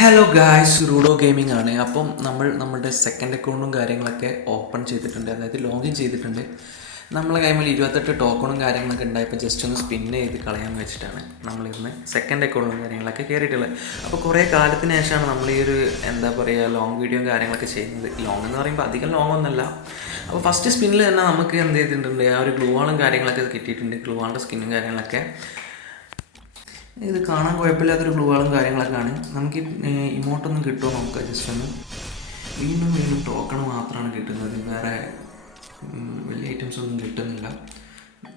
Hello guys, Trudeau gaming ആണ്. അപ്പം നമ്മുടെ സെക്കൻഡ് അക്കൗണ്ടും കാര്യങ്ങളൊക്കെ ഓപ്പൺ ചെയ്തിട്ടുണ്ട്, അതായത് ലോഗിൻ ചെയ്തിട്ടുണ്ട്. നമ്മളെ കൈമിൽ 28 ടോക്കണും കാര്യങ്ങളൊക്കെ ഉണ്ടായപ്പോൾ ജസ്റ്റ് ഒന്ന് സ്പിൻ ചെയ്ത് കളയാമെന്ന് വെച്ചിട്ടാണ് നമ്മളിന്ന് സെക്കൻഡ് അക്കൗണ്ടും കാര്യങ്ങളൊക്കെ കയറിയിട്ടുള്ളത്. അപ്പോൾ കുറേ കാലത്തിന് ശേഷമാണ് നമ്മൾ ഈ ഒരു എന്താ പറയുക ലോങ് വീഡിയോയും കാര്യങ്ങളൊക്കെ ചെയ്യുന്നത്. ലോങ് എന്ന് പറയുമ്പോൾ അധികം ലോങ് ഒന്നുമല്ല. അപ്പോൾ ഫസ്റ്റ് സ്പിന്നിൽ തന്നെ നമുക്ക് എന്ത് ചെയ്തിട്ടുണ്ട്, ആ ഒരു ഗ്ലൂ വാളും കാര്യങ്ങളൊക്കെ കിട്ടിയിട്ടുണ്ട്. ഗ്ലൂ വാളിൻ്റെ സ്കിന്നും കാര്യങ്ങളൊക്കെ ഇത് കാണാൻ കുഴപ്പമില്ലാത്തൊരു ഗ്ലൂ വാളും കാര്യങ്ങളൊക്കെയാണ്. നമുക്ക് ഇമോട്ടൊന്നും കിട്ടുമോ നോക്കുക. ജസ്റ്റ് ഒന്ന് വീണ്ടും ടോക്കൺ മാത്രമാണ് കിട്ടുന്നത്, വേറെ വലിയ ഐറ്റംസ് ഒന്നും കിട്ടുന്നില്ല.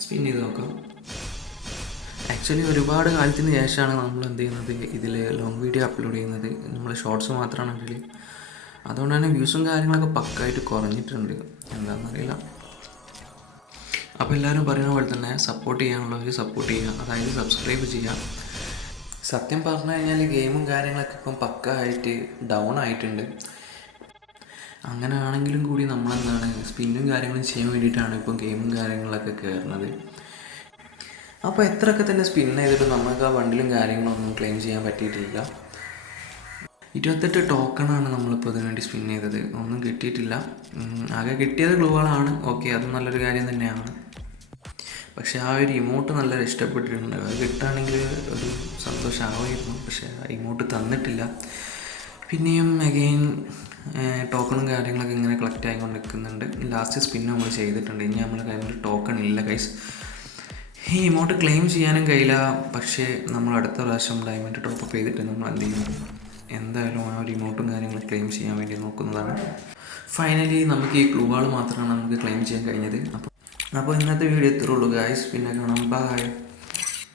സ്പിൻ ചെയ്ത് നോക്കാം. ആക്ച്വലി ഒരുപാട് കാലത്തിന് ശേഷമാണ് നമ്മൾ എന്ത് ചെയ്യുന്നത്, ഇതിൽ ലോങ് വീഡിയോ അപ്ലോഡ് ചെയ്യുന്നത്. നമ്മൾ ഷോർട്സ് മാത്രമാണ് ഇതിൽ. അതുകൊണ്ട് തന്നെ വ്യൂസും കാര്യങ്ങളൊക്കെ പക്കായിട്ട് കുറഞ്ഞിട്ടുണ്ട്, എന്താണെന്നറിയില്ല. അപ്പോൾ എല്ലാവരും പറയുന്ന പോലെ തന്നെ സപ്പോർട്ട് ചെയ്യാനുള്ളവർ സപ്പോർട്ട് ചെയ്യുക, അതായത് സബ്സ്ക്രൈബ് ചെയ്യുക. സത്യം പറഞ്ഞു കഴിഞ്ഞാൽ ഗെയിമും കാര്യങ്ങളൊക്കെ ഇപ്പം പക്കായിട്ട് ഡൗൺ ആയിട്ടുണ്ട്. അങ്ങനെ ആണെങ്കിലും കൂടി നമ്മളെന്താണ് സ്പിന്നും കാര്യങ്ങളും ചെയ്യാൻ വേണ്ടിയിട്ടാണ് ഇപ്പം ഗെയിമും കാര്യങ്ങളൊക്കെ കയറുന്നത്. അപ്പോൾ എത്രയൊക്കെ തന്നെ സ്പിൻ ചെയ്തിട്ട് നമുക്ക് ആ ബണ്ടിലും കാര്യങ്ങളൊന്നും ക്ലെയിം ചെയ്യാൻ പറ്റിയിട്ടില്ല. 28 ടോക്കണാണ് നമ്മളിപ്പോൾ ഇതിനു വേണ്ടി സ്പിൻ ചെയ്തത്, ഒന്നും കിട്ടിയിട്ടില്ല. ആകെ കിട്ടിയത് ഗ്ലൂവാളാണ്. ഓക്കെ, അതും നല്ലൊരു കാര്യം തന്നെയാണ്. പക്ഷേ ആ ഒരു ഇമോട്ട് നല്ല ഇഷ്ടപ്പെട്ടിട്ടുണ്ട്. അത് കിട്ടുകയാണെങ്കിൽ ഒരു സന്തോഷമാവുമായിരുന്നു. പക്ഷേ ആ ഇമോട്ട് തന്നിട്ടില്ല. പിന്നെയും അഗെയിൻ ടോക്കണും കാര്യങ്ങളൊക്കെ ഇങ്ങനെ കളക്ട് ആയിക്കൊണ്ട് നിൽക്കുന്നുണ്ട്. ലാസ്റ്റ് സ്പിൻ നമ്മൾ ചെയ്തിട്ടുണ്ട്. ഇനി നമ്മൾ കയ്യിൽ ടോക്കൺ ഇല്ല ഗൈസ്. ഈ ഇമോട്ട് ക്ലെയിം ചെയ്യാനും കഴിയില്ല. പക്ഷേ നമ്മൾ അടുത്ത പ്രാവശ്യം ഡയമണ്ട് ടോപ്പപ്പ് ചെയ്തിട്ട് നമ്മൾ എന്ത് ചെയ്യുന്നു, എന്തായാലും ആ ഒരു ഇമോട്ടും കാര്യങ്ങളും ക്ലെയിം ചെയ്യാൻ വേണ്ടി നോക്കുന്നതാണ്. ഫൈനലി നമുക്ക് ഈ ഗ്ലൂവാൾ മാത്രമാണ് നമുക്ക് ക്ലെയിം ചെയ്യാൻ കഴിഞ്ഞത്. അപ്പോൾ ഇന്നത്തെ വീഡിയോ ഇത്രേ ഉള്ളൂ ഗായ്സ്. പിന്നെ കാണാം. ബൈ.